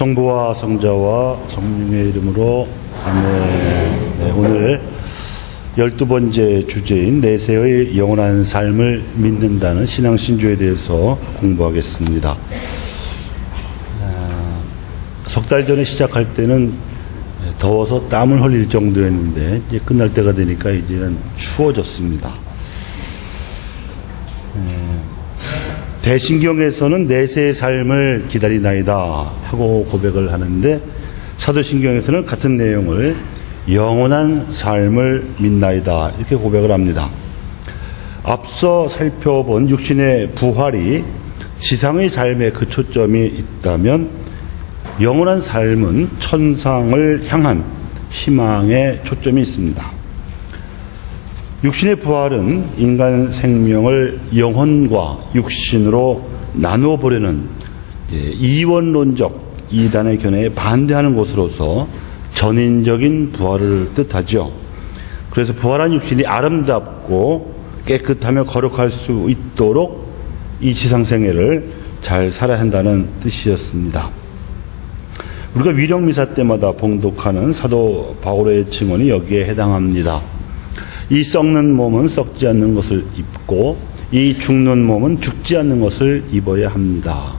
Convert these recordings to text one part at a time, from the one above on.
성부와 성자와 성령의 이름으로 아멘. 네, 오늘 12번째 주제인 내세의 영원한 삶을 믿는다는 신앙신조에 대해서 공부하겠습니다. 석 달 전에 시작할 때는 더워서 땀을 흘릴 정도였는데 이제 끝날 때가 되니까 이제는 추워졌습니다. 대신경에서는 내세의 삶을 기다리나이다 하고 고백을 하는데 사도신경에서는 같은 내용을 영원한 삶을 믿나이다 이렇게 고백을 합니다. 앞서 살펴본 육신의 부활이 지상의 삶에 그 초점이 있다면 영원한 삶은 천상을 향한 희망에 초점이 있습니다. 육신의 부활은 인간 생명을 영혼과 육신으로 나누어 보려는 이원론적 이단의 견해에 반대하는 것으로서 전인적인 부활을 뜻하죠. 그래서 부활한 육신이 아름답고 깨끗하며 거룩할 수 있도록 이 지상생애를 잘 살아야 한다는 뜻이었습니다. 우리가 위령미사 때마다 봉독하는 사도 바울의 증언이 여기에 해당합니다. 이 썩는 몸은 썩지 않는 것을 입고 이 죽는 몸은 죽지 않는 것을 입어야 합니다.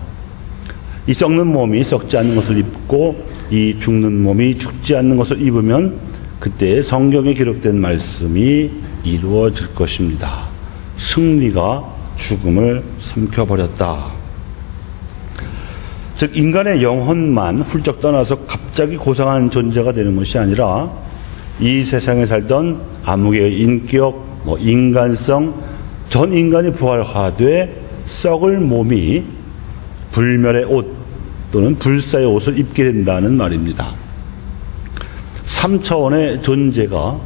이 썩는 몸이 썩지 않는 것을 입고 이 죽는 몸이 죽지 않는 것을 입으면 그때 성경에 기록된 말씀이 이루어질 것입니다. 승리가 죽음을 삼켜버렸다. 즉 인간의 영혼만 훌쩍 떠나서 갑자기 고상한 존재가 되는 것이 아니라 이 세상에 살던 암흑의 인격, 인간성, 전 인간이 부활하되 썩을 몸이 불멸의 옷 또는 불사의 옷을 입게 된다는 말입니다. 3차원의 존재가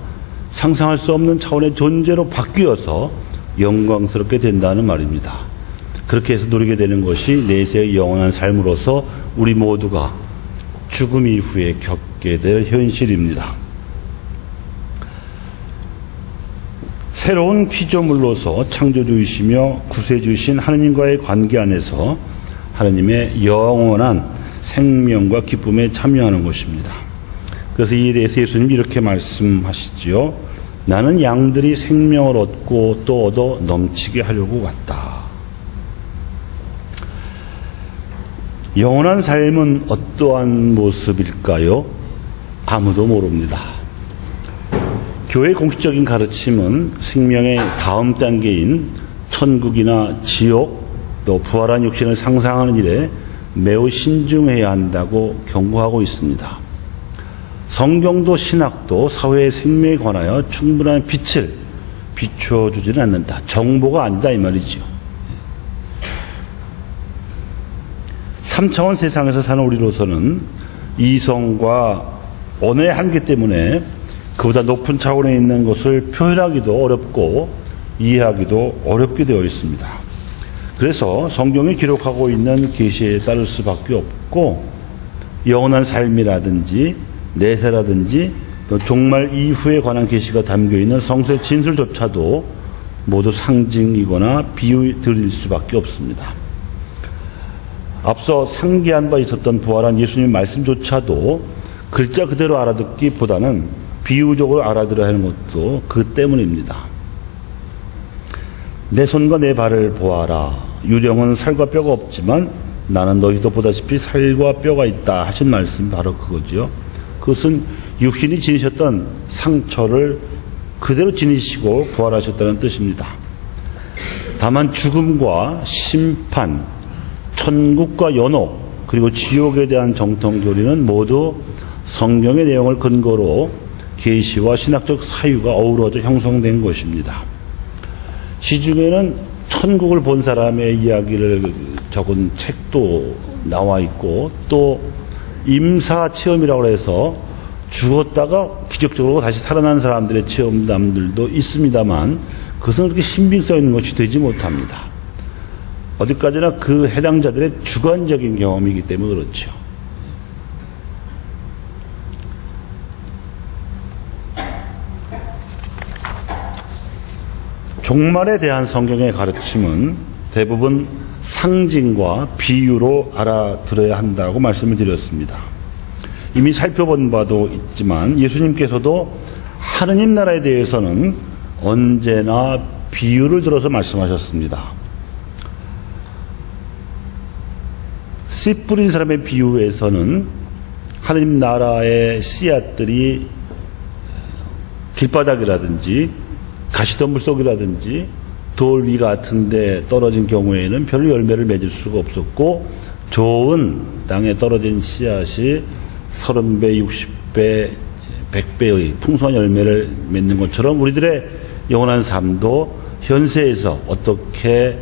상상할 수 없는 차원의 존재로 바뀌어서 영광스럽게 된다는 말입니다. 그렇게 해서 누리게 되는 것이 내세의 영원한 삶으로서 우리 모두가 죽음 이후에 겪게 될 현실입니다. 새로운 피조물로서 창조주이시며 구세주이신 하느님과의 관계 안에서 하느님의 영원한 생명과 기쁨에 참여하는 것입니다. 그래서 이에 대해서 예수님이 이렇게 말씀하시지요. 나는 양들이 생명을 얻고 또 얻어 넘치게 하려고 왔다. 영원한 삶은 어떠한 모습일까요? 아무도 모릅니다. 교회의 공식적인 가르침은 생명의 다음 단계인 천국이나 지옥 또 부활한 육신을 상상하는 일에 매우 신중해야 한다고 경고하고 있습니다. 성경도 신학도 사회의 생명에 관하여 충분한 빛을 비춰주지는 않는다. 정보가 아니다 이 말이죠. 3차원 세상에서 사는 우리로서는 이성과 언어의 한계 때문에 그보다 높은 차원에 있는 것을 표현하기도 어렵고 이해하기도 어렵게 되어 있습니다. 그래서 성경이 기록하고 있는 계시에 따를 수밖에 없고 영원한 삶이라든지 내세라든지 또 종말 이후에 관한 계시가 담겨있는 성서의 진술조차도 모두 상징이거나 비유들일 수밖에 없습니다. 앞서 상기한 바 있었던 부활한 예수님의 말씀조차도 글자 그대로 알아듣기보다는 비유적으로 알아들어야 하는 것도 그 때문입니다. 내 손과 내 발을 보아라. 유령은 살과 뼈가 없지만 나는 너희도 보다시피 살과 뼈가 있다 하신 말씀이 바로 그거죠. 그것은 육신이 지니셨던 상처를 그대로 지니시고 부활하셨다는 뜻입니다. 다만 죽음과 심판, 천국과 연옥 그리고 지옥에 대한 정통교리는 모두 성경의 내용을 근거로 계시와 신학적 사유가 어우러져 형성된 것입니다. 시중에는 천국을 본 사람의 이야기를 적은 책도 나와 있고 또 임사 체험이라고 해서 죽었다가 기적적으로 다시 살아난 사람들의 체험담들도 있습니다만 그것은 그렇게 신빙성 있는 것이 되지 못합니다. 어디까지나 그 해당자들의 주관적인 경험이기 때문에 그렇죠. 종말에 대한 성경의 가르침은 대부분 상징과 비유로 알아들어야 한다고 말씀을 드렸습니다. 이미 살펴본 바도 있지만 예수님께서도 하느님 나라에 대해서는 언제나 비유를 들어서 말씀하셨습니다. 씨 뿌린 사람의 비유에서는 하느님 나라의 씨앗들이 길바닥이라든지 가시덤불 속이라든지 돌 위 같은 데 떨어진 경우에는 별 열매를 맺을 수가 없었고, 좋은 땅에 떨어진 씨앗이 30배, 60배, 100배의 풍성한 열매를 맺는 것처럼 우리들의 영원한 삶도 현세에서 어떻게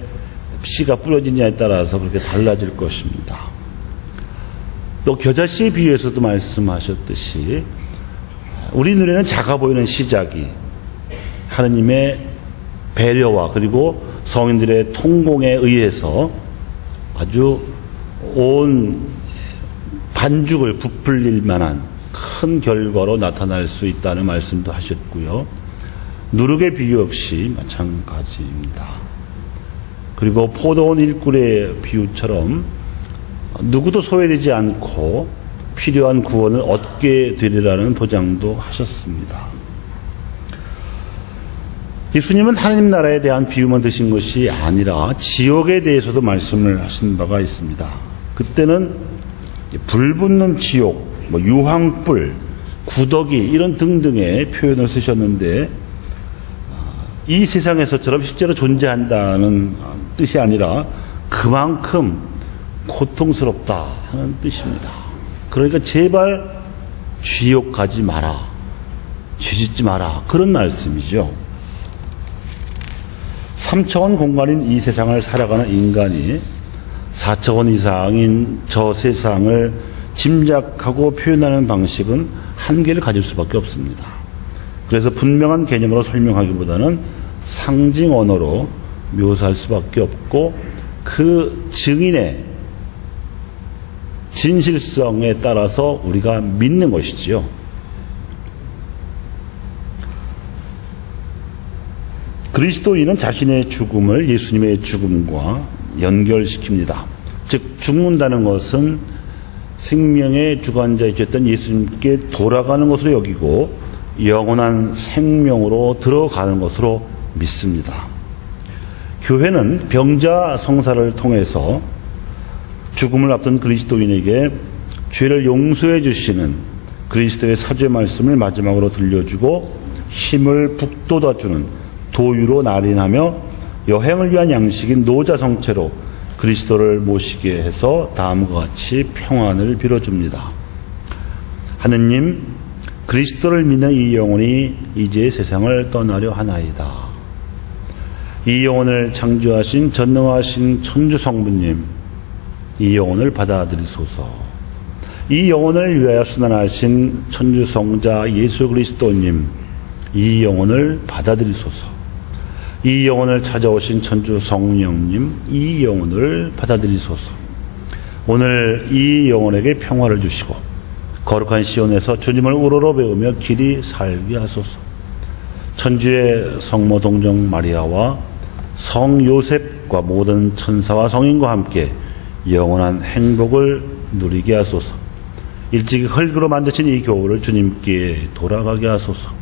씨가 뿌려지냐에 따라서 그렇게 달라질 것입니다. 또 겨자씨에 비유에서도 말씀하셨듯이 우리 눈에는 작아 보이는 시작이 하느님의 배려와 그리고 성인들의 통공에 의해서 아주 온 반죽을 부풀릴 만한 큰 결과로 나타날 수 있다는 말씀도 하셨고요. 누룩의 비유 역시 마찬가지입니다. 그리고 포도원 일꾼의 비유처럼 누구도 소외되지 않고 필요한 구원을 얻게 되리라는 보장도 하셨습니다. 예수님은 하느님 나라에 대한 비유만 드신 것이 아니라 지옥에 대해서도 말씀을 하신 바가 있습니다. 그때는 불 붙는 지옥, 유황불, 구더기 이런 등등의 표현을 쓰셨는데, 이 세상에서처럼 실제로 존재한다는 뜻이 아니라 그만큼 고통스럽다 하는 뜻입니다. 그러니까 제발 지옥 가지 마라, 죄짓지 마라, 그런 말씀이죠. 3차원 공간인 이 세상을 살아가는 인간이 4차원 이상인 저 세상을 짐작하고 표현하는 방식은 한계를 가질 수밖에 없습니다. 그래서 분명한 개념으로 설명하기보다는 상징 언어로 묘사할 수밖에 없고, 그 증인의 진실성에 따라서 우리가 믿는 것이지요. 그리스도인은 자신의 죽음을 예수님의 죽음과 연결시킵니다. 즉 죽는다는 것은 생명의 주관자이셨던 예수님께 돌아가는 것으로 여기고 영원한 생명으로 들어가는 것으로 믿습니다. 교회는 병자 성사를 통해서 죽음을 앞둔 그리스도인에게 죄를 용서해 주시는 그리스도의 사죄 말씀을 마지막으로 들려주고 힘을 북돋아주는 도유로 날인하며 여행을 위한 양식인 노자성체로 그리스도를 모시게 해서 다음과 같이 평안을 빌어줍니다. 하느님, 그리스도를 믿는 이 영혼이 이제 세상을 떠나려 하나이다. 이 영혼을 창조하신 전능하신 천주 성부님, 이 영혼을 받아들이소서. 이 영혼을 위하여 순환하신 천주 성자 예수 그리스도님, 이 영혼을 받아들이소서. 이 영혼을 찾아오신 천주 성령님, 이 영혼을 받아들이소서. 오늘 이 영혼에게 평화를 주시고 거룩한 시온에서 주님을 우러러 배우며 길이 살게 하소서. 천주의 성모 동정 마리아와 성 요셉과 모든 천사와 성인과 함께 영원한 행복을 누리게 하소서. 일찍이 흙으로 만드신 이 교회를 주님께 돌아가게 하소서.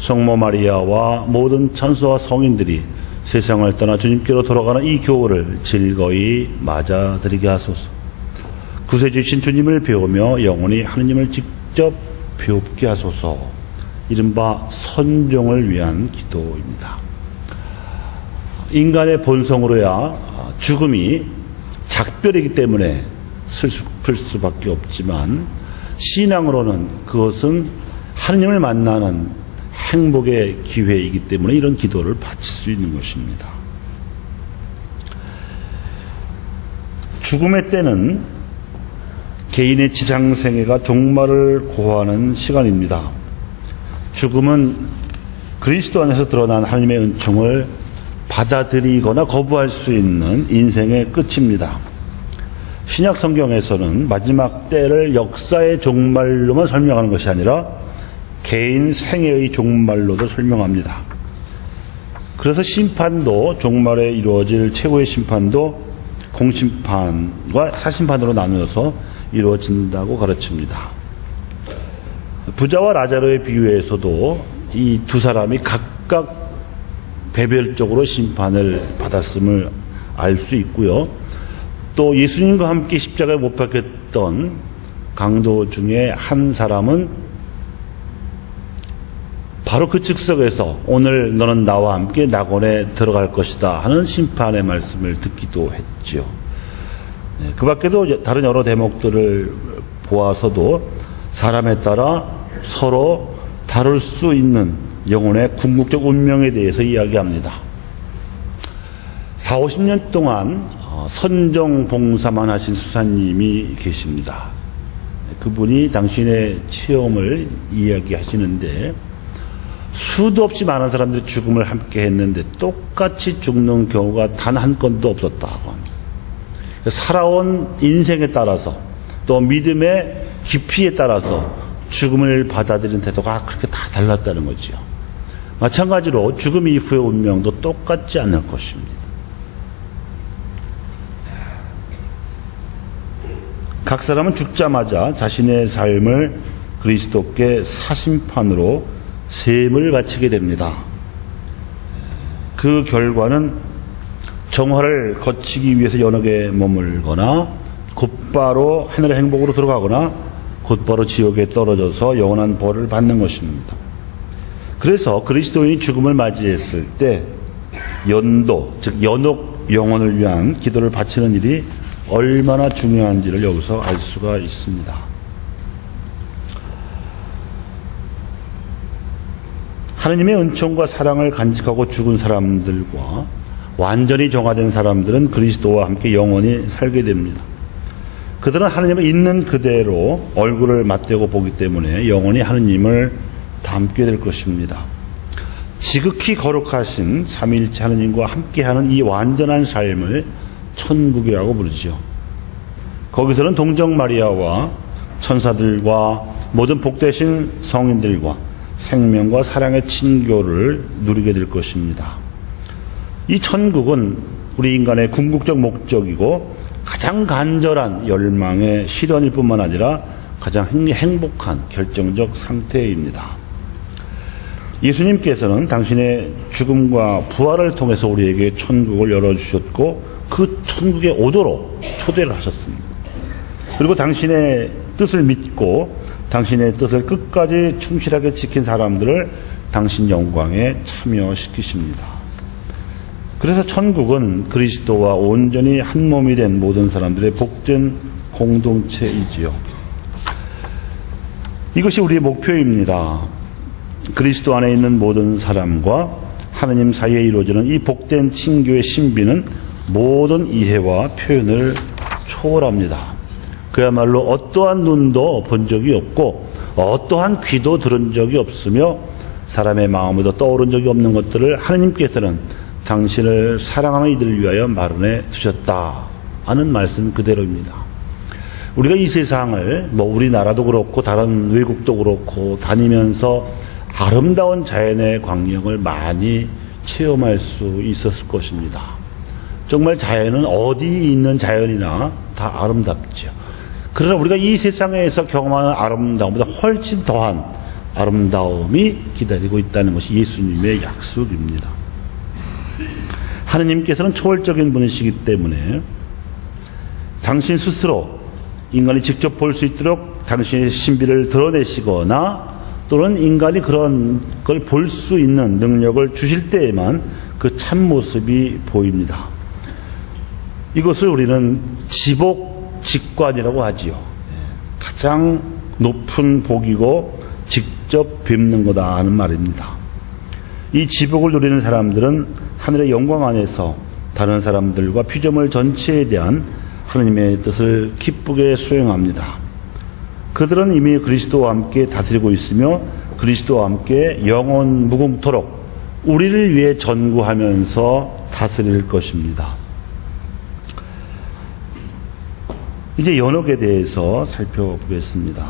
성모 마리아와 모든 천사와 성인들이 세상을 떠나 주님께로 돌아가는 이 교회를 즐거이 맞아들이게 하소서. 구세주신 주님을 배우며 영원히 하느님을 직접 배웁게 하소서. 이른바 선종을 위한 기도입니다. 인간의 본성으로야 죽음이 작별이기 때문에 슬플 수밖에 없지만, 신앙으로는 그것은 하느님을 만나는 행복의 기회이기 때문에 이런 기도를 바칠 수 있는 것입니다. 죽음의 때는 개인의 지상생애가 종말을 고하는 시간입니다. 죽음은 그리스도 안에서 드러난 하나님의 은총을 받아들이거나 거부할 수 있는 인생의 끝입니다. 신약 성경에서는 마지막 때를 역사의 종말로만 설명하는 것이 아니라 개인 생애의 종말로도 설명합니다. 그래서 심판도 종말에 이루어질 최고의 심판도 공심판과 사심판으로 나누어서 이루어진다고 가르칩니다. 부자와 라자로의 비유에서도 이 두 사람이 각각 배별적으로 심판을 받았음을 알 수 있고요. 또 예수님과 함께 십자가에 못 박혔던 강도 중에 한 사람은 바로 그 즉석에서 오늘 너는 나와 함께 낙원에 들어갈 것이다 하는 심판의 말씀을 듣기도 했지요. 그 밖에도 다른 여러 대목들을 보아서도 사람에 따라 서로 다룰 수 있는 영혼의 궁극적 운명에 대해서 이야기합니다. 40-50년 동안 선정 봉사만 하신 수사님이 계십니다. 그분이 당신의 체험을 이야기하시는데 수도 없이 많은 사람들이 죽음을 함께 했는데 똑같이 죽는 경우가 단 한 건도 없었다고 합니다. 살아온 인생에 따라서 또 믿음의 깊이에 따라서 죽음을 받아들이는 태도가 그렇게 다 달랐다는 거죠. 마찬가지로 죽음 이후의 운명도 똑같지 않을 것입니다. 각 사람은 죽자마자 자신의 삶을 그리스도께 사심판으로 셈을 바치게 됩니다. 그 결과는 정화를 거치기 위해서 연옥에 머물거나 곧바로 하늘의 행복으로 들어가거나 곧바로 지옥에 떨어져서 영원한 벌을 받는 것입니다. 그래서 그리스도인이 죽음을 맞이했을 때 연도, 즉 연옥 영혼을 위한 기도를 바치는 일이 얼마나 중요한지를 여기서 알 수가 있습니다. 하느님의 은총과 사랑을 간직하고 죽은 사람들과 완전히 정화된 사람들은 그리스도와 함께 영원히 살게 됩니다. 그들은 하느님을 있는 그대로 얼굴을 맞대고 보기 때문에 영원히 하느님을 닮게 될 것입니다. 지극히 거룩하신 삼위일체 하느님과 함께하는 이 완전한 삶을 천국이라고 부르죠. 거기서는 동정 마리아와 천사들과 모든 복되신 성인들과 생명과 사랑의 친교를 누리게 될 것입니다. 이 천국은 우리 인간의 궁극적 목적이고 가장 간절한 열망의 실현일 뿐만 아니라 가장 행복한 결정적 상태입니다. 예수님께서는 당신의 죽음과 부활을 통해서 우리에게 천국을 열어주셨고 그 천국에 오도록 초대를 하셨습니다. 그리고 당신의 뜻을 믿고 당신의 뜻을 끝까지 충실하게 지킨 사람들을 당신 영광에 참여시키십니다. 그래서 천국은 그리스도와 온전히 한 몸이 된 모든 사람들의 복된 공동체이지요. 이것이 우리의 목표입니다. 그리스도 안에 있는 모든 사람과 하느님 사이에 이루어지는 이 복된 친교의 신비는 모든 이해와 표현을 초월합니다. 그야말로 어떠한 눈도 본 적이 없고 어떠한 귀도 들은 적이 없으며 사람의 마음에도 떠오른 적이 없는 것들을 하느님께서는 당신을 사랑하는 이들을 위하여 마련해 두셨다 하는 말씀 그대로입니다. 우리가 이 세상을 우리나라도 그렇고 다른 외국도 그렇고 다니면서 아름다운 자연의 광경을 많이 체험할 수 있었을 것입니다. 정말 자연은 어디 있는 자연이나 다 아름답죠. 그러나 우리가 이 세상에서 경험하는 아름다움보다 훨씬 더한 아름다움이 기다리고 있다는 것이 예수님의 약속입니다. 하느님께서는 초월적인 분이시기 때문에 당신 스스로 인간이 직접 볼 수 있도록 당신의 신비를 드러내시거나 또는 인간이 그런 걸 볼 수 있는 능력을 주실 때에만 그 참모습이 보입니다. 이것을 우리는 지복직관이라고 하지요. 가장 높은 복이고 직접 뵙는 거다 하는 말입니다. 이 지복을 누리는 사람들은 하늘의 영광 안에서 다른 사람들과 피조물 전체에 대한 하느님의 뜻을 기쁘게 수행합니다. 그들은 이미 그리스도와 함께 다스리고 있으며 그리스도와 함께 영원 무궁토록 우리를 위해 전구하면서 다스릴 것입니다. 이제 연옥에 대해서 살펴보겠습니다.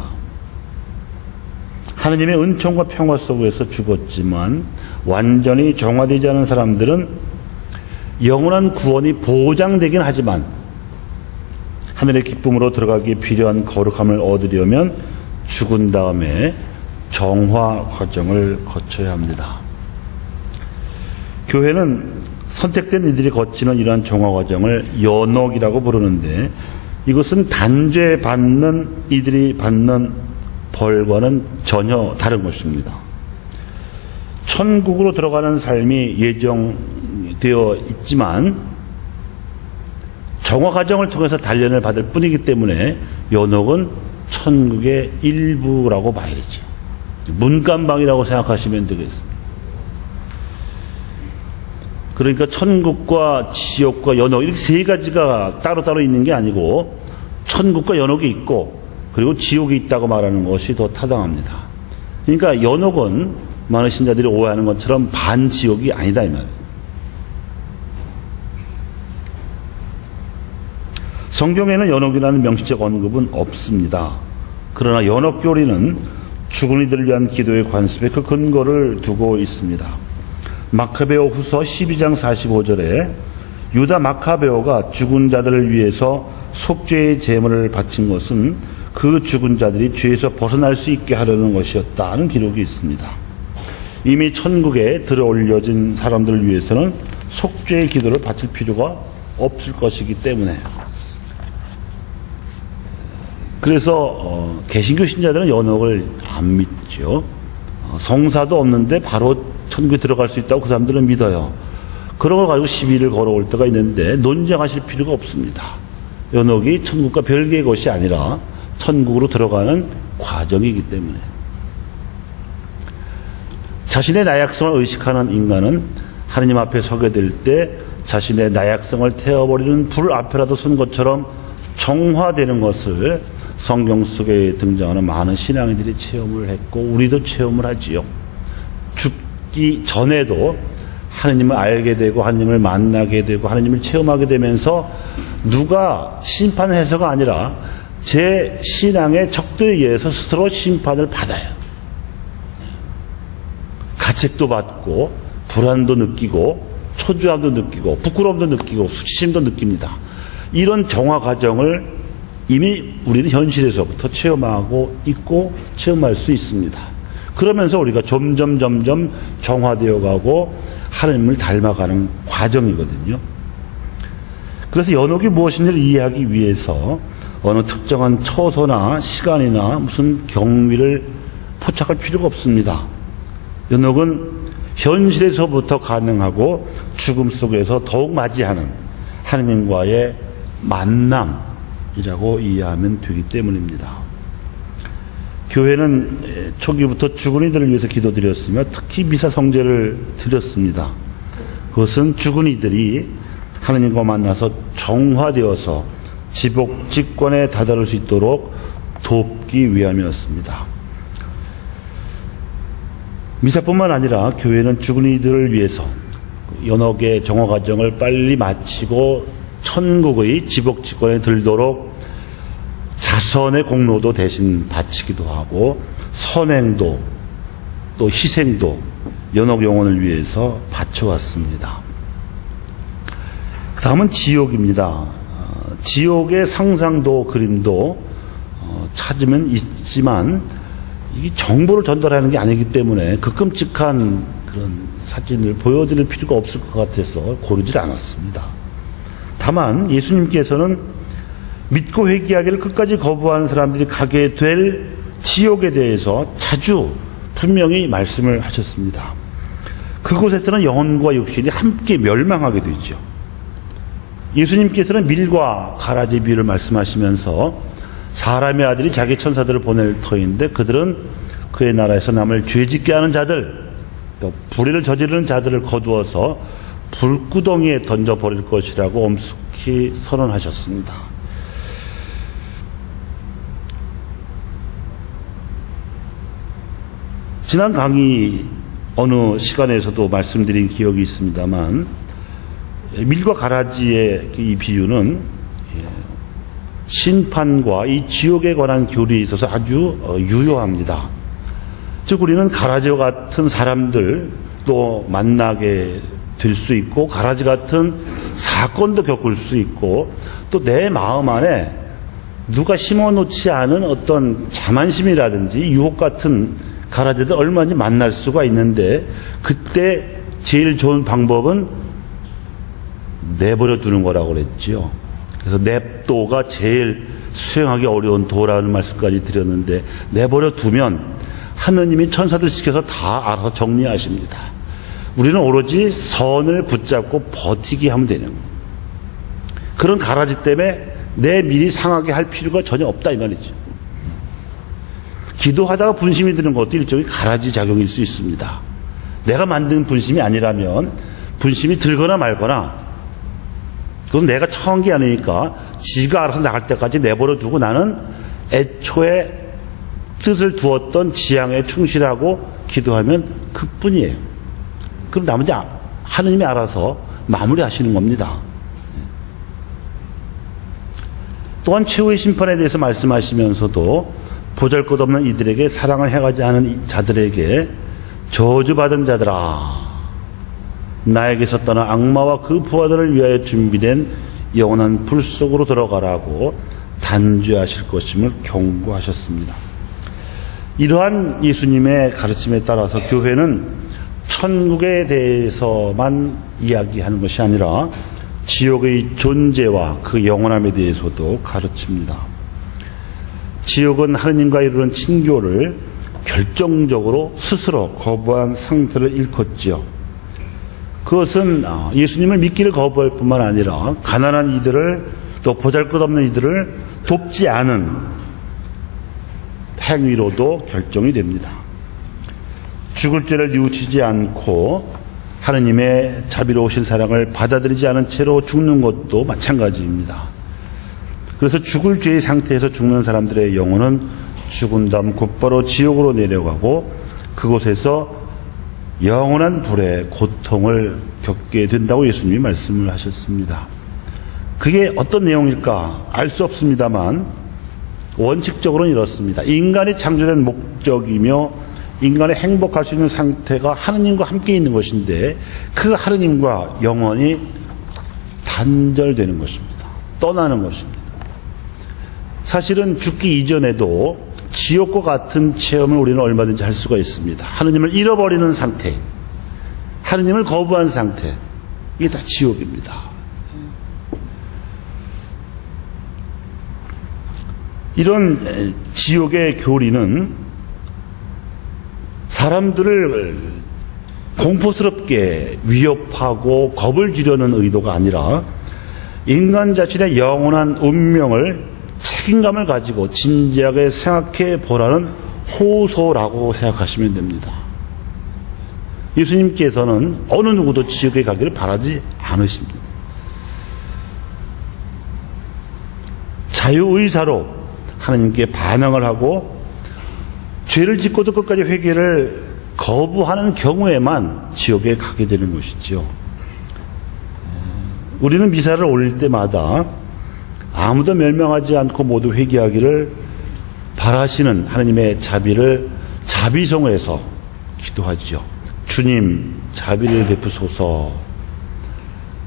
하느님의 은총과 평화 속에서 죽었지만 완전히 정화되지 않은 사람들은 영원한 구원이 보장되긴 하지만 하늘의 기쁨으로 들어가기에 필요한 거룩함을 얻으려면 죽은 다음에 정화 과정을 거쳐야 합니다. 교회는 선택된 이들이 거치는 이러한 정화 과정을 연옥이라고 부르는데 이것은 단죄 받는 이들이 받는 벌과는 전혀 다른 것입니다. 천국으로 들어가는 삶이 예정되어 있지만 정화 과정을 통해서 단련을 받을 뿐이기 때문에 연옥은 천국의 일부라고 봐야죠. 문간방이라고 생각하시면 되겠습니다. 그러니까 천국과 지옥과 연옥 이렇게 세 가지가 따로따로 있는 게 아니고 천국과 연옥이 있고 그리고 지옥이 있다고 말하는 것이 더 타당합니다. 그러니까 연옥은 많은 신자들이 오해하는 것처럼 반지옥이 아니다 이 말이에요. 성경에는 연옥이라는 명시적 언급은 없습니다. 그러나 연옥 교리는 죽은 이들을 위한 기도의 관습에 그 근거를 두고 있습니다. 마카베오 후서 12장 45절에 유다 마카베오가 죽은 자들을 위해서 속죄의 제물을 바친 것은 그 죽은 자들이 죄에서 벗어날 수 있게 하려는 것이었다는 기록이 있습니다. 이미 천국에 들어올려진 사람들을 위해서는 속죄의 기도를 바칠 필요가 없을 것이기 때문에 그래서 개신교 신자들은 연옥을 안 믿죠. 성사도 없는데 바로 천국에 들어갈 수 있다고 그 사람들은 믿어요. 그런 걸 가지고 시비를 걸어올 때가 있는데 논쟁하실 필요가 없습니다. 연옥이 천국과 별개의 것이 아니라 천국으로 들어가는 과정이기 때문에 자신의 나약성을 의식하는 인간은 하느님 앞에 서게 될 때 자신의 나약성을 태워버리는 불 앞에라도 선 것처럼 정화되는 것을 성경 속에 등장하는 많은 신앙인들이 체험을 했고 우리도 체험을 하지요. 죽기 전에도 하느님을 알게 되고 하느님을 만나게 되고 하느님을 체험하게 되면서 누가 심판해서가 아니라 제 신앙의 적들에 의해서 스스로 심판을 받아요. 가책도 받고 불안도 느끼고 초조함도 느끼고 부끄러움도 느끼고 수치심도 느낍니다. 이런 정화 과정을 이미 우리는 현실에서부터 체험하고 있고 체험할 수 있습니다. 그러면서 우리가 점점 정화되어 가고 하나님을 닮아가는 과정이거든요. 그래서 연옥이 무엇인지를 이해하기 위해서 어느 특정한 처소나 시간이나 무슨 경위를 포착할 필요가 없습니다. 연옥은 현실에서부터 가능하고 죽음 속에서 더욱 맞이하는 하느님과의 만남이라고 이해하면 되기 때문입니다. 교회는 초기부터 죽은 이들을 위해서 기도드렸으며 특히 미사성제를 드렸습니다. 그것은 죽은 이들이 하느님과 만나서 정화되어서 지복직권에 다다를 수 있도록 돕기 위함이었습니다. 미사뿐만 아니라 교회는 죽은 이들을 위해서 연옥의 정화 과정을 빨리 마치고 천국의 지복직권에 들도록 자선의 공로도 대신 바치기도 하고 선행도 또 희생도 연옥 영혼을 위해서 바쳐왔습니다. 다음은 지옥입니다. 지옥의 상상도 그림도 찾으면 있지만 이 정보를 전달하는 게 아니기 때문에 그 끔찍한 그런 사진을 보여드릴 필요가 없을 것 같아서 고르질 않았습니다. 다만 예수님께서는 믿고 회개하기를 끝까지 거부하는 사람들이 가게 될 지옥에 대해서 자주 분명히 말씀을 하셨습니다. 그곳에서는 영혼과 육신이 함께 멸망하게 되죠. 예수님께서는 밀과 가라지 비유를 말씀하시면서 사람의 아들이 자기 천사들을 보낼 터인데 그들은 그의 나라에서 남을 죄짓게 하는 자들 또 불의를 저지르는 자들을 거두어서 불구덩이에 던져버릴 것이라고 엄숙히 선언하셨습니다. 지난 강의 어느 시간에서도 말씀드린 기억이 있습니다만 밀과 가라지의 이 비유는 심판과 이 지옥에 관한 교리에 있어서 아주 유효합니다. 즉 우리는 가라지와 같은 사람들도 만나게 될 수 있고 가라지 같은 사건도 겪을 수 있고 또 내 마음 안에 누가 심어놓지 않은 어떤 자만심이라든지 유혹 같은 가라지들 얼마든지 만날 수가 있는데 그때 제일 좋은 방법은 내버려 두는 거라고 그랬죠. 그래서 냅도가 제일 수행하기 어려운 도라는 말씀까지 드렸는데 내버려 두면 하느님이 천사들 시켜서 다 알아서 정리하십니다. 우리는 오로지 선을 붙잡고 버티기 하면 되는 거예요. 그런 가라지 때문에 내 미리 상하게 할 필요가 전혀 없다 이 말이죠. 기도하다가 분심이 드는 것도 일종의 가라지 작용일 수 있습니다. 내가 만든 분심이 아니라면 분심이 들거나 말거나 그건 내가 처한 게 아니니까 지가 알아서 나갈 때까지 내버려 두고 나는 애초에 뜻을 두었던 지향에 충실하고 기도하면 그뿐이에요. 그럼 나머지 하느님이 알아서 마무리하시는 겁니다. 또한 최후의 심판에 대해서 말씀하시면서도 보잘것없는 이들에게 사랑을 행하지 않은 자들에게 저주받은 자들아 나에게서 떠나 악마와 그 부하들을 위하여 준비된 영원한 불 속으로 들어가라고 단죄하실 것임을 경고하셨습니다. 이러한 예수님의 가르침에 따라서 교회는 천국에 대해서만 이야기하는 것이 아니라 지옥의 존재와 그 영원함에 대해서도 가르칩니다. 지옥은 하느님과 이루는 친교를 결정적으로 스스로 거부한 상태를 일컫지요. 그것은 예수님을 믿기를 거부할 뿐만 아니라 가난한 이들을 또 보잘것없는 이들을 돕지 않은 행위로도 결정이 됩니다. 죽을 죄를 뉘우치지 않고 하느님의 자비로우신 사랑을 받아들이지 않은 채로 죽는 것도 마찬가지입니다. 그래서 죽을 죄의 상태에서 죽는 사람들의 영혼은 죽은 다음 곧바로 지옥으로 내려가고 그곳에서 영원한 불의 고통을 겪게 된다고 예수님이 말씀을 하셨습니다. 그게 어떤 내용일까 알 수 없습니다만 원칙적으로는 이렇습니다. 인간이 창조된 목적이며 인간의 행복할 수 있는 상태가 하느님과 함께 있는 것인데 그 하느님과 영원히 단절되는 것입니다. 떠나는 것입니다. 사실은 죽기 이전에도 지옥과 같은 체험을 우리는 얼마든지 할 수가 있습니다. 하느님을 잃어버리는 상태, 하느님을 거부한 상태, 이게 다 지옥입니다. 이런 지옥의 교리는 사람들을 공포스럽게 위협하고 겁을 주려는 의도가 아니라 인간 자신의 영원한 운명을 책임감을 가지고 진지하게 생각해 보라는 호소라고 생각하시면 됩니다. 예수님께서는 어느 누구도 지옥에 가기를 바라지 않으십니다. 자유의사로 하나님께 반응을 하고 죄를 짓고도 끝까지 회개를 거부하는 경우에만 지옥에 가게 되는 것이죠. 우리는 미사를 올릴 때마다 아무도 멸망하지 않고 모두 회개하기를 바라시는 하나님의 자비를 자비성에서 기도하지요. 주님 자비를 베푸소서,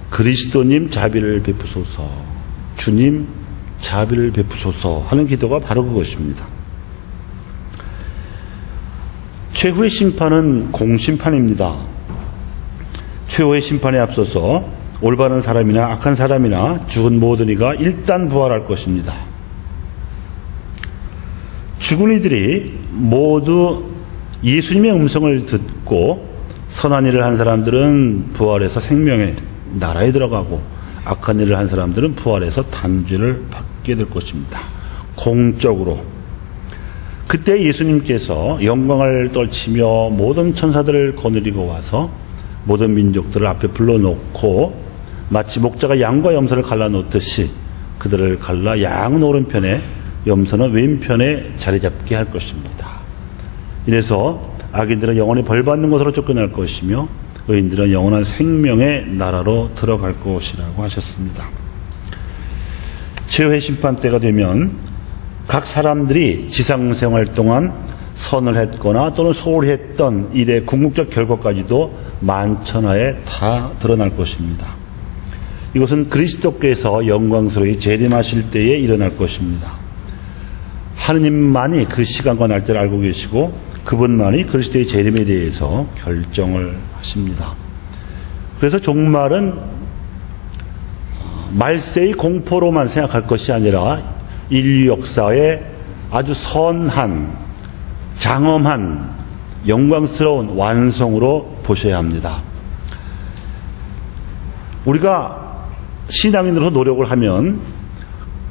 그리스도님 자비를 베푸소서, 주님 자비를 베푸소서 하는 기도가 바로 그것입니다. 최후의 심판은 공심판입니다. 최후의 심판에 앞서서 올바른 사람이나 악한 사람이나 죽은 모든 이가 일단 부활할 것입니다. 죽은 이들이 모두 예수님의 음성을 듣고 선한 일을 한 사람들은 부활해서 생명의 나라에 들어가고 악한 일을 한 사람들은 부활해서 단죄를 받게 될 것입니다. 공적으로. 그때 예수님께서 영광을 떨치며 모든 천사들을 거느리고 와서 모든 민족들을 앞에 불러놓고 마치 목자가 양과 염소를 갈라놓듯이 그들을 갈라 양은 오른편에 염소는 왼편에 자리 잡게 할 것입니다. 이래서 악인들은 영원히 벌받는 것으로 쫓겨날 것이며 의인들은 영원한 생명의 나라로 들어갈 것이라고 하셨습니다. 최후의 심판 때가 되면 각 사람들이 지상생활 동안 선을 했거나 또는 소홀히 했던 일의 궁극적 결과까지도 만천하에 다 드러날 것입니다. 이것은 그리스도께서 영광스러이 재림하실 때에 일어날 것입니다. 하느님만이 그 시간과 날짜를 알고 계시고 그분만이 그리스도의 재림에 대해서 결정을 하십니다. 그래서 종말은 말세의 공포로만 생각할 것이 아니라 인류 역사의 아주 선한, 장엄한, 영광스러운 완성으로 보셔야 합니다. 우리가 신앙인으로서 노력을 하면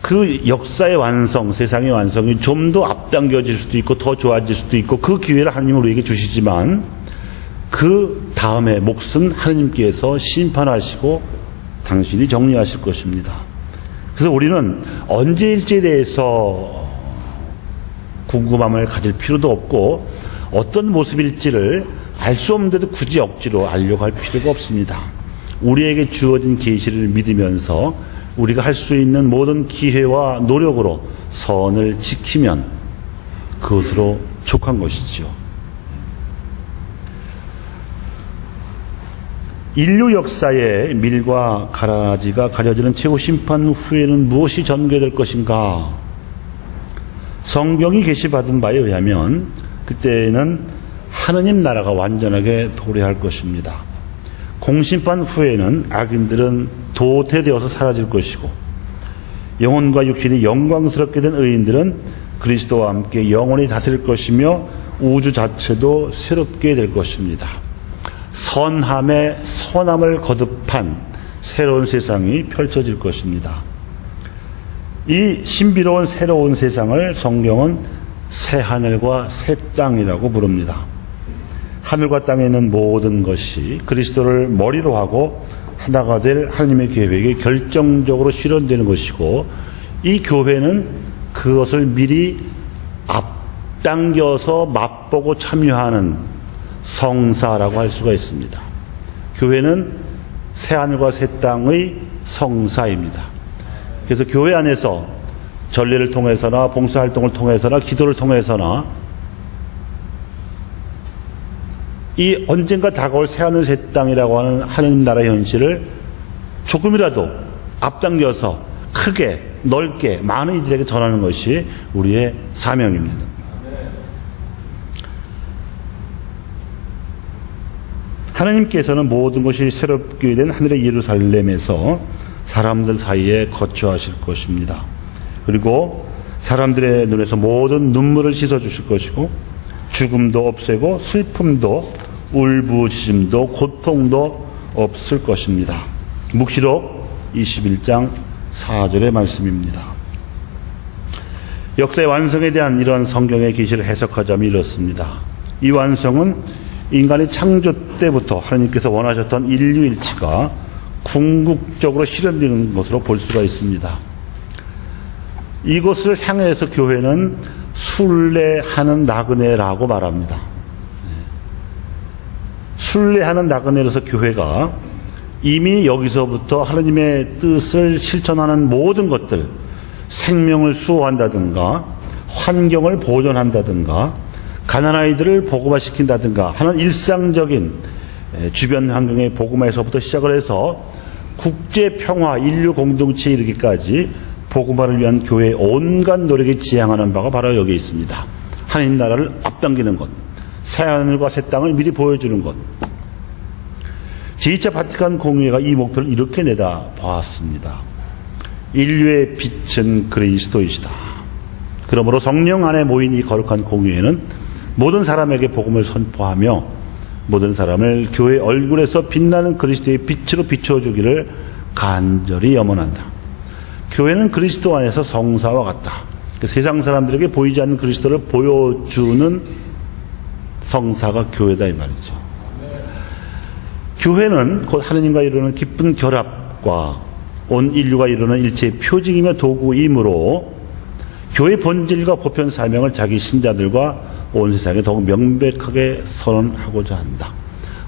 그 역사의 완성, 세상의 완성이 좀 더 앞당겨질 수도 있고 더 좋아질 수도 있고 그 기회를 하나님은 우리에게 주시지만 그 다음에 몫은 하나님께서 심판하시고 당신이 정리하실 것입니다. 그래서 우리는 언제일지에 대해서 궁금함을 가질 필요도 없고 어떤 모습일지를 알 수 없는데도 굳이 억지로 알려고 할 필요가 없습니다. 우리에게 주어진 계시를 믿으면서 우리가 할 수 있는 모든 기회와 노력으로 선을 지키면 그것으로 족한 것이죠. 인류 역사의 밀과 가라지가 가려지는 최후 심판 후에는 무엇이 전개될 것인가? 성경이 계시받은 바에 의하면 그때는 하느님 나라가 완전하게 도래할 것입니다. 공심판 후에는 악인들은 도태되어서 사라질 것이고 영혼과 육신이 영광스럽게 된 의인들은 그리스도와 함께 영원히 다스릴 것이며 우주 자체도 새롭게 될 것입니다. 선함에 선함을 거듭한 새로운 세상이 펼쳐질 것입니다. 이 신비로운 새로운 세상을 성경은 새 하늘과 새 땅이라고 부릅니다. 하늘과 땅에 있는 모든 것이 그리스도를 머리로 하고 하나가 될 하나님의 계획이 결정적으로 실현되는 것이고 이 교회는 그것을 미리 앞당겨서 맛보고 참여하는 성사라고 할 수가 있습니다. 교회는 새하늘과 새 땅의 성사입니다. 그래서 교회 안에서 전례를 통해서나 봉사활동을 통해서나 기도를 통해서나 이 언젠가 다가올 새하늘 새 땅이라고 하는 하느님 나라의 현실을 조금이라도 앞당겨서 크게 넓게 많은 이들에게 전하는 것이 우리의 사명입니다. 하나님께서는 모든 것이 새롭게 된 하늘의 예루살렘에서 사람들 사이에 거처하실 것입니다. 그리고 사람들의 눈에서 모든 눈물을 씻어주실 것이고 죽음도 없애고 슬픔도 울부짖음도 고통도 없을 것입니다. 묵시록 21장 4절의 말씀입니다. 역사의 완성에 대한 이런 성경의 계시를 해석하자면 이렇습니다. 이 완성은 인간의 창조 때부터 하나님께서 원하셨던 인류일치가 궁극적으로 실현되는 것으로 볼 수가 있습니다. 이것을 향해서 교회는 순례하는 나그네라고 말합니다. 순례하는 나그네로서 교회가 이미 여기서부터 하나님의 뜻을 실천하는 모든 것들, 생명을 수호한다든가 환경을 보존한다든가 가난아이들을 복음화시킨다든가 하는 일상적인 주변 환경의 복음화에서부터 시작을 해서 국제평화, 인류 공동체에 이르기까지 복음화를 위한 교회의 온갖 노력이 지향하는 바가 바로 여기에 있습니다. 하나님 나라를 앞당기는 것, 새하늘과 새 땅을 미리 보여주는 것. 제2차 바티칸 공의회가 이 목표를 이렇게 내다봤습니다. 인류의 빛은 그리스도이시다. 그러므로 성령 안에 모인 이 거룩한 공의회는 모든 사람에게 복음을 선포하며 모든 사람을 교회 얼굴에서 빛나는 그리스도의 빛으로 비춰주기를 간절히 염원한다. 교회는 그리스도 안에서 성사와 같다. 세상 사람들에게 보이지 않는 그리스도를 보여주는 성사가 교회다 이 말이죠. 교회는 곧 하느님과 이루는 기쁜 결합과 온 인류가 이루는 일체의 표징이며 도구이므로 교회 본질과 보편 사명을 자기 신자들과 온 세상에 더욱 명백하게 선언하고자 한다.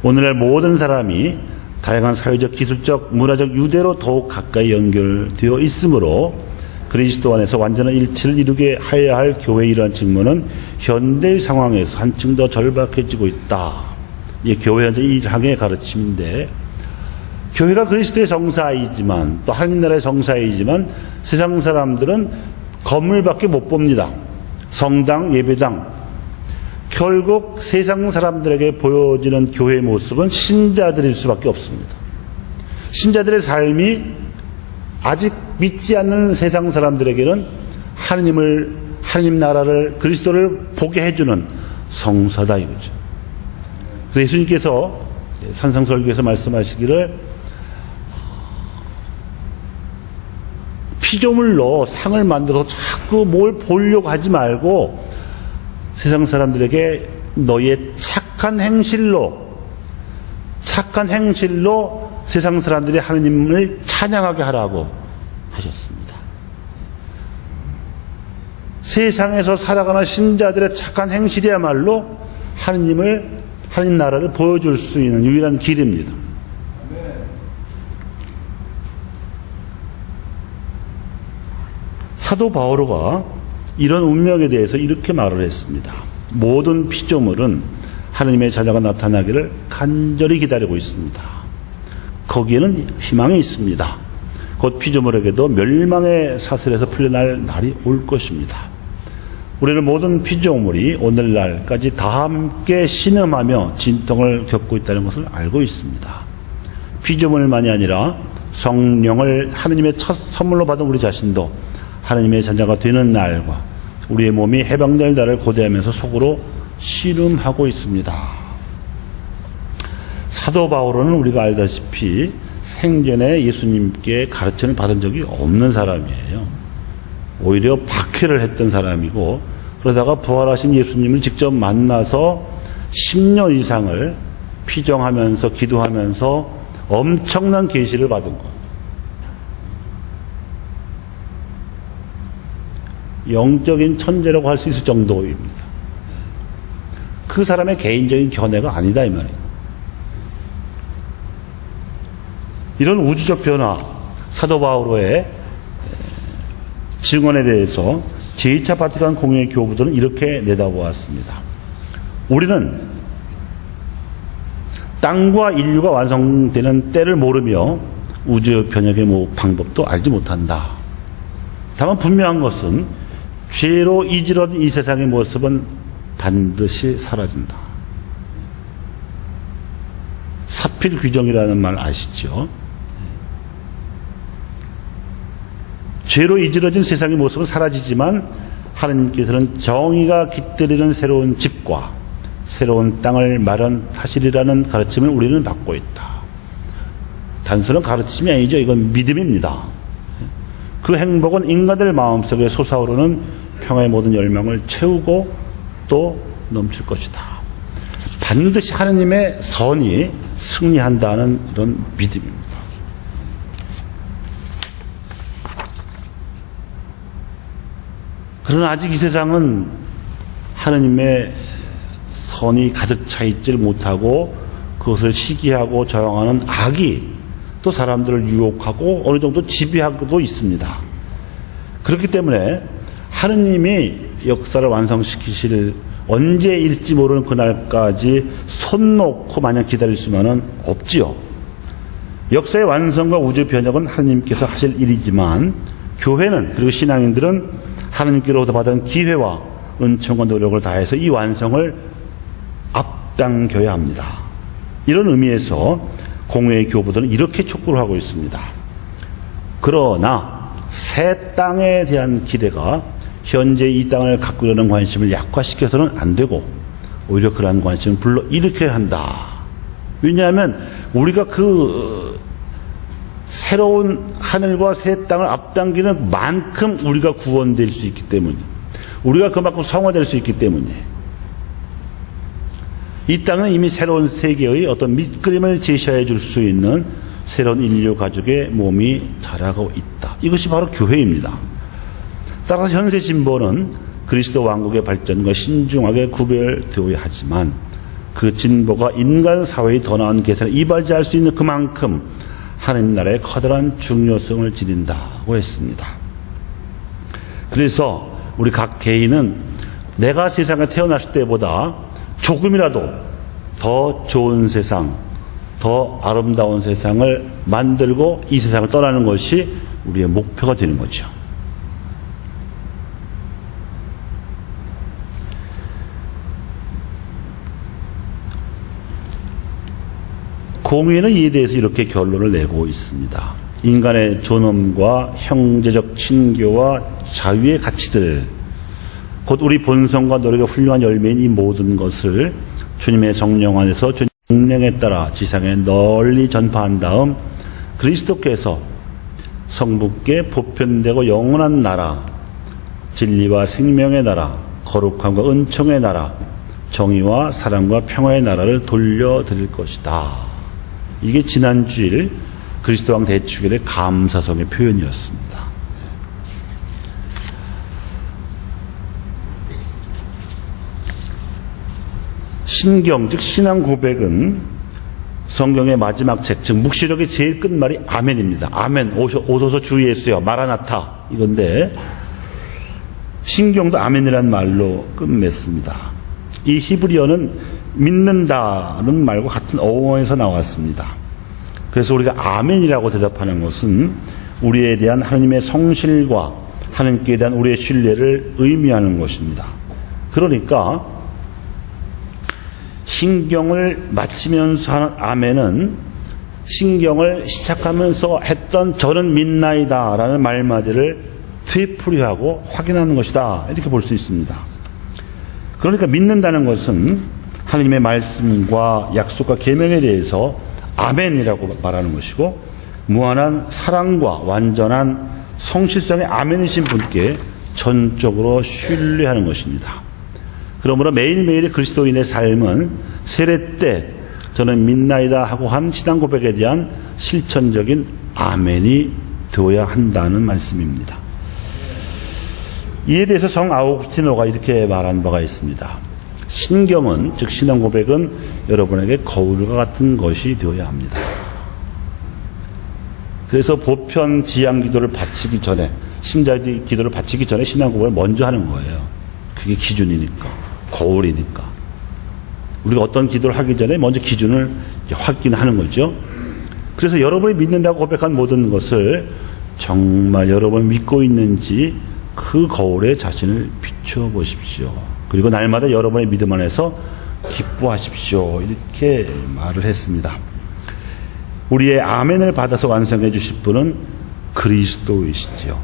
오늘날 모든 사람이 다양한 사회적, 기술적, 문화적 유대로 더욱 가까이 연결되어 있으므로 그리스도 안에서 완전한 일치를 이루게 하여야 할 교회의 이러한 직무는 현대의 상황에서 한층 더 절박해지고 있다. 이게 교회 현재 1항의 가르침인데, 교회가 그리스도의 정사이지만 또 하나님 나라의 정사이지만 세상 사람들은 건물밖에 못 봅니다. 성당, 예배당. 결국 세상 사람들에게 보여지는 교회의 모습은 신자들일 수밖에 없습니다. 신자들의 삶이 아직 믿지 않는 세상 사람들에게는 하나님 나라를, 그리스도를 보게 해주는 성사다 이거죠. 그래서 예수님께서 산상설교에서 말씀하시기를 피조물로 상을 만들어서 자꾸 뭘 보려고 하지 말고 세상 사람들에게 너희의 착한 행실로 세상 사람들이 하나님을 찬양하게 하라고 하셨습니다. 세상에서 살아가는 신자들의 착한 행실이야말로 하나님 나라를 보여줄 수 있는 유일한 길입니다. 사도 바오로가 이런 운명에 대해서 이렇게 말을 했습니다. 모든 피조물은 하나님의 자녀가 나타나기를 간절히 기다리고 있습니다. 거기에는 희망이 있습니다. 곧 피조물에게도 멸망의 사슬에서 풀려날 날이 올 것입니다. 우리는 모든 피조물이 오늘날까지 다 함께 신음하며 진통을 겪고 있다는 것을 알고 있습니다. 피조물만이 아니라 성령을 하나님의 첫 선물로 받은 우리 자신도 하나님의 자녀가 되는 날과 우리의 몸이 해방될 날을 고대하면서 속으로 씨름하고 있습니다. 사도 바오로는 우리가 알다시피 생전에 예수님께 가르침을 받은 적이 없는 사람이에요. 오히려 박해를 했던 사람이고, 그러다가 부활하신 예수님을 직접 만나서 10년 이상을 피정하면서 기도하면서 엄청난 계시를 받은 거예요. 영적인 천재라고 할 수 있을 정도입니다. 그 사람의 개인적인 견해가 아니다 이 말이에요. 이런 우주적 변화, 사도 바오로의 증언에 대해서 제2차 바티칸 공회의 교부들은 이렇게 내다보았습니다. 우리는 땅과 인류가 완성되는 때를 모르며 우주 변혁의 방법도 알지 못한다. 다만 분명한 것은 죄로 이지러진 이 세상의 모습은 반드시 사라진다. 사필 규정이라는 말 아시죠? 죄로 이지러진 세상의 모습은 사라지지만 하나님께서는 정의가 깃들이는 새로운 집과 새로운 땅을 마련하시리라는 가르침을 우리는 받고 있다. 단순한 가르침이 아니죠. 이건 믿음입니다. 그 행복은 인간들 마음속에 솟아오르는 평화의 모든 열망을 채우고 또 넘칠 것이다. 반드시 하나님의 선이 승리한다는 이런 믿음입니다. 그러나 아직 이 세상은 하나님의 선이 가득 차 있지를 못하고 그것을 시기하고 저항하는 악이 또 사람들을 유혹하고 어느 정도 지배하고 있습니다. 그렇기 때문에 하느님이 역사를 완성시키실 언제일지 모르는 그날까지 손 놓고 마냥 기다릴 수만은 없지요. 역사의 완성과 우주 변혁은 하느님께서 하실 일이지만 교회는, 그리고 신앙인들은 하느님께로부터 받은 기회와 은총과 노력을 다해서 이 완성을 앞당겨야 합니다. 이런 의미에서 공회의 교부들은 이렇게 촉구를 하고 있습니다. 그러나 새 땅에 대한 기대가 현재 이 땅을 가꾸려는 관심을 약화시켜서는 안 되고 오히려 그러한 관심을 불러일으켜야 한다. 왜냐하면 우리가 그 새로운 하늘과 새 땅을 앞당기는 만큼 우리가 구원될 수 있기 때문에, 우리가 그만큼 성화될 수 있기 때문에, 이 땅은 이미 새로운 세계의 어떤 밑그림을 제시해 줄 수 있는 새로운 인류 가족의 몸이 자라고 있다. 이것이 바로 교회입니다. 따라서 현세 진보는 그리스도 왕국의 발전과 신중하게 구별되어야 하지만 그 진보가 인간 사회의 더 나은 개선에 이발지할 수 있는 그만큼 하나님 나라의 커다란 중요성을 지닌다고 했습니다. 그래서 우리 각 개인은 내가 세상에 태어났을 때보다 조금이라도 더 좋은 세상, 더 아름다운 세상을 만들고 이 세상을 떠나는 것이 우리의 목표가 되는 거죠. 공의는 이에 대해서 이렇게 결론을 내고 있습니다. 인간의 존엄과 형제적 친교와 자유의 가치들, 곧 우리 본성과 노력의 훌륭한 열매인 이 모든 것을 주님의 성령 안에서 주님의 명령에 따라 지상에 널리 전파한 다음 그리스도께서 성부께 보편되고 영원한 나라, 진리와 생명의 나라, 거룩함과 은총의 나라, 정의와 사랑과 평화의 나라를 돌려드릴 것이다. 이게 지난 주일 그리스도왕 대축일의 감사성의 표현이었습니다. 신경, 즉 신앙 고백은 성경의 마지막 책, 즉 묵시록의 제일 끝말이 아멘입니다. 아멘, 오소서 주 예수여, 마라나타 이건데 신경도 아멘이라는 말로 끝맺습니다. 이 히브리어는 믿는다는 말과 같은 어원에서 나왔습니다. 그래서 우리가 아멘이라고 대답하는 것은 우리에 대한 하나님의 성실과 하나님께 대한 우리의 신뢰를 의미하는 것입니다. 그러니까 신경을 마치면서 하는 아멘은 신경을 시작하면서 했던 저는 믿나이다 라는 말마디를 되풀이하고 확인하는 것이다, 이렇게 볼 수 있습니다. 그러니까 믿는다는 것은 하나님의 말씀과 약속과 계명에 대해서 아멘이라고 말하는 것이고, 무한한 사랑과 완전한 성실성의 아멘이신 분께 전적으로 신뢰하는 것입니다. 그러므로 매일매일의 그리스도인의 삶은 세례 때 저는 믿나이다 하고 한 신앙 고백에 대한 실천적인 아멘이 되어야 한다는 말씀입니다. 이에 대해서 성 아우구스티노가 이렇게 말한 바가 있습니다. 신경은, 즉 신앙 고백은 여러분에게 거울과 같은 것이 되어야 합니다. 그래서 보편 지향 기도를 바치기 전에, 신자의 기도를 바치기 전에 신앙 고백을 먼저 하는 거예요. 그게 기준이니까, 거울이니까. 우리가 어떤 기도를 하기 전에 먼저 기준을 확인하는 거죠. 그래서 여러분이 믿는다고 고백한 모든 것을 정말 여러분이 믿고 있는지 그 거울에 자신을 비춰 보십시오. 그리고 날마다 여러분의 믿음 안에서 기뻐하십시오, 이렇게 말을 했습니다. 우리의 아멘을 받아서 완성해 주실 분은 그리스도이시지요.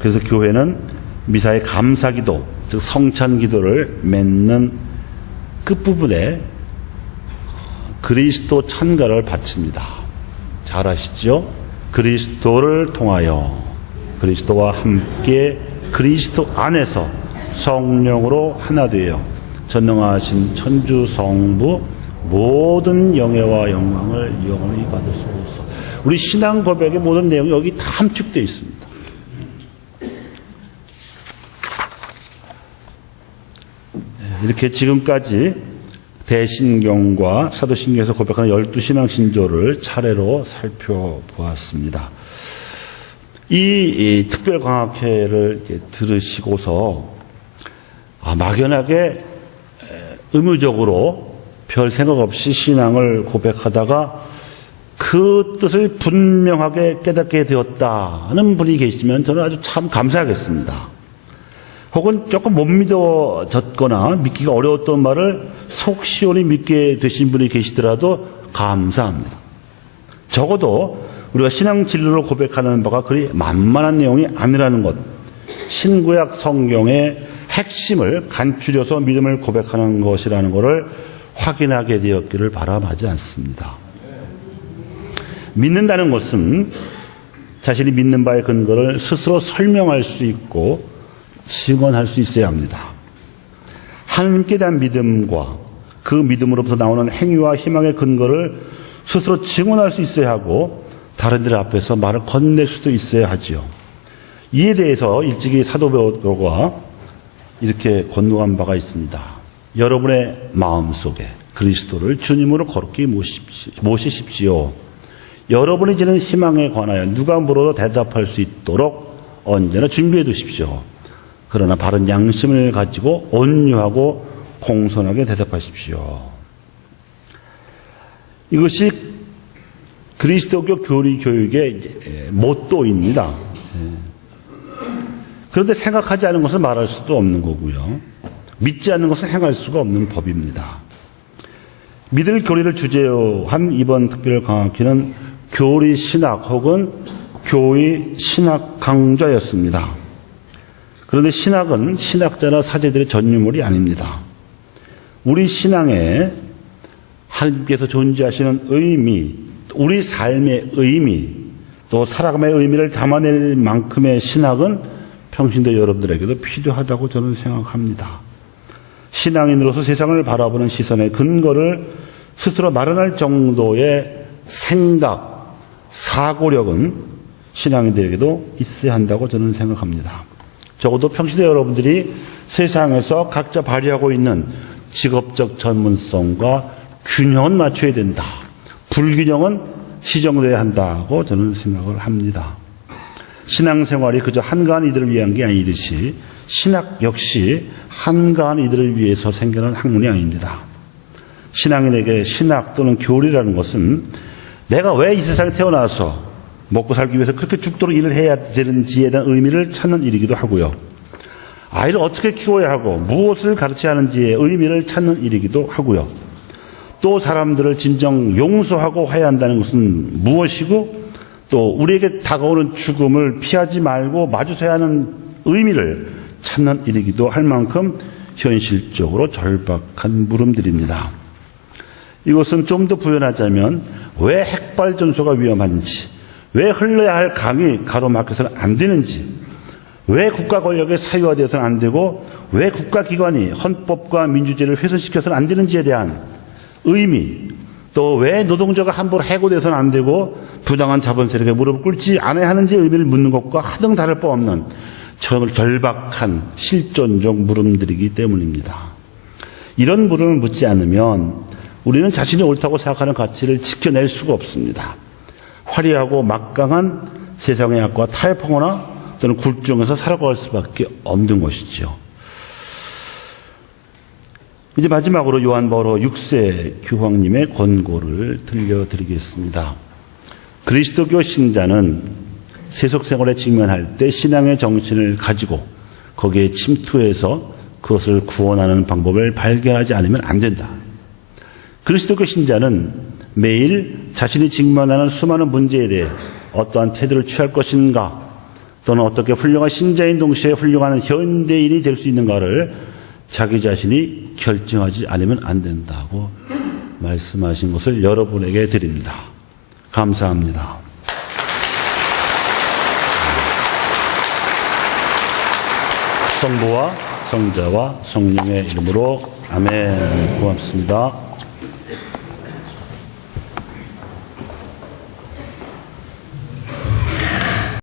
그래서 교회는 미사의 감사기도, 즉 성찬기도를 맺는 끝부분에 그리스도 찬가를 바칩니다. 잘 아시죠? 그리스도를 통하여, 그리스도와 함께 그리스도 안에서 성령으로 하나 되어 전능하신 천주 성부 모든 영예와 영광을 영원히 받으소서. 우리 신앙 고백의 모든 내용이 여기 다 함축되어 있습니다. 이렇게 지금까지 대신경과 사도신경에서 고백하는 12신앙 신조를 차례로 살펴보았습니다. 이 특별광학회를 들으시고서 막연하게 의무적으로 별 생각 없이 신앙을 고백하다가 그 뜻을 분명하게 깨닫게 되었다는 분이 계시면 저는 아주 참 감사하겠습니다. 혹은 조금 못 믿어졌거나 믿기가 어려웠던 말을 속 시원히 믿게 되신 분이 계시더라도 감사합니다. 적어도 우리가 신앙 진리로 고백하는 바가 그리 만만한 내용이 아니라는 것, 신구약 성경의 핵심을 간추려서 믿음을 고백하는 것이라는 것을 확인하게 되었기를 바람하지 않습니다. 믿는다는 것은 자신이 믿는 바의 근거를 스스로 설명할 수 있고 증언할 수 있어야 합니다. 하나님께 대한 믿음과 그 믿음으로부터 나오는 행위와 희망의 근거를 스스로 증언할 수 있어야 하고 다른들 앞에서 말을 건넬 수도 있어야 하지요. 이에 대해서 일찍이 사도 베드로가 이렇게 권고한 바가 있습니다. 여러분의 마음속에 그리스도를 주님으로 거룩히 모시십시오. 여러분이 지는 희망에 관하여 누가 물어도 대답할 수 있도록 언제나 준비해 두십시오. 그러나 바른 양심을 가지고 온유하고 공손하게 대답하십시오. 이것이 그리스도교 교리 교육의 모토입니다. 그런데 생각하지 않은 것을 말할 수도 없는 거고요. 믿지 않는 것을 행할 수가 없는 법입니다. 믿을 교리를 주제로 한 이번 특별 강학기는 교리 신학 혹은 교의 신학 강좌였습니다. 그런데 신학은 신학자나 사제들의 전유물이 아닙니다. 우리 신앙에 하나님께서 존재하시는 의미, 우리 삶의 의미, 또 살아감의 의미를 담아낼 만큼의 신학은 평신도 여러분들에게도 필요하다고 저는 생각합니다. 신앙인으로서 세상을 바라보는 시선의 근거를 스스로 마련할 정도의 생각, 사고력은 신앙인들에게도 있어야 한다고 저는 생각합니다. 적어도 평신도 여러분들이 세상에서 각자 발휘하고 있는 직업적 전문성과 균형은 맞춰야 된다. 불균형은 시정돼야 한다고 저는 생각을 합니다. 신앙생활이 그저 한가한 이들을 위한 게 아니듯이 신학 역시 한가한 이들을 위해서 생겨난 학문이 아닙니다. 신앙인에게 신학 또는 교리라는 것은 내가 왜 이 세상에 태어나서 먹고 살기 위해서 그렇게 죽도록 일을 해야 되는지에 대한 의미를 찾는 일이기도 하고요. 아이를 어떻게 키워야 하고 무엇을 가르쳐야 하는지의 의미를 찾는 일이기도 하고요. 또 사람들을 진정 용서하고 해야 한다는 것은 무엇이고 또 우리에게 다가오는 죽음을 피하지 말고 마주서야 하는 의미를 찾는 일이기도 할 만큼 현실적으로 절박한 물음들입니다. 이것은 좀 더 부연하자면 왜 핵발전소가 위험한지, 왜 흘러야 할 강이 가로막혀서는 안 되는지, 왜 국가 권력이 사유화되어서는 안 되고 왜 국가기관이 헌법과 민주주의를 훼손시켜서는 안 되는지에 대한 의미, 또 왜 노동자가 함부로 해고돼서는 안 되고 부당한 자본 세력에 무릎을 꿇지 않아야 하는지 의미를 묻는 것과 하등 다를 바 없는 절박한 실존적 물음들이기 때문입니다. 이런 물음을 묻지 않으면 우리는 자신이 옳다고 생각하는 가치를 지켜낼 수가 없습니다. 화려하고 막강한 세상의 악과 타협하거나 또는 굴종해서 살아갈 수밖에 없는 것이죠. 이제 마지막으로 요한 바오로 6세 교황님의 권고를 들려드리겠습니다. 그리스도교 신자는 세속 생활에 직면할 때 신앙의 정신을 가지고 거기에 침투해서 그것을 구원하는 방법을 발견하지 않으면 안 된다. 그리스도교 신자는 매일 자신이 직면하는 수많은 문제에 대해 어떠한 태도를 취할 것인가 또는 어떻게 훌륭한 신자인 동시에 훌륭한 현대인이 될 수 있는가를 자기 자신이 결정하지 않으면 안 된다고 말씀하신 것을 여러분에게 드립니다. 감사합니다. 성부와 성자와 성령의 이름으로 아멘. 고맙습니다.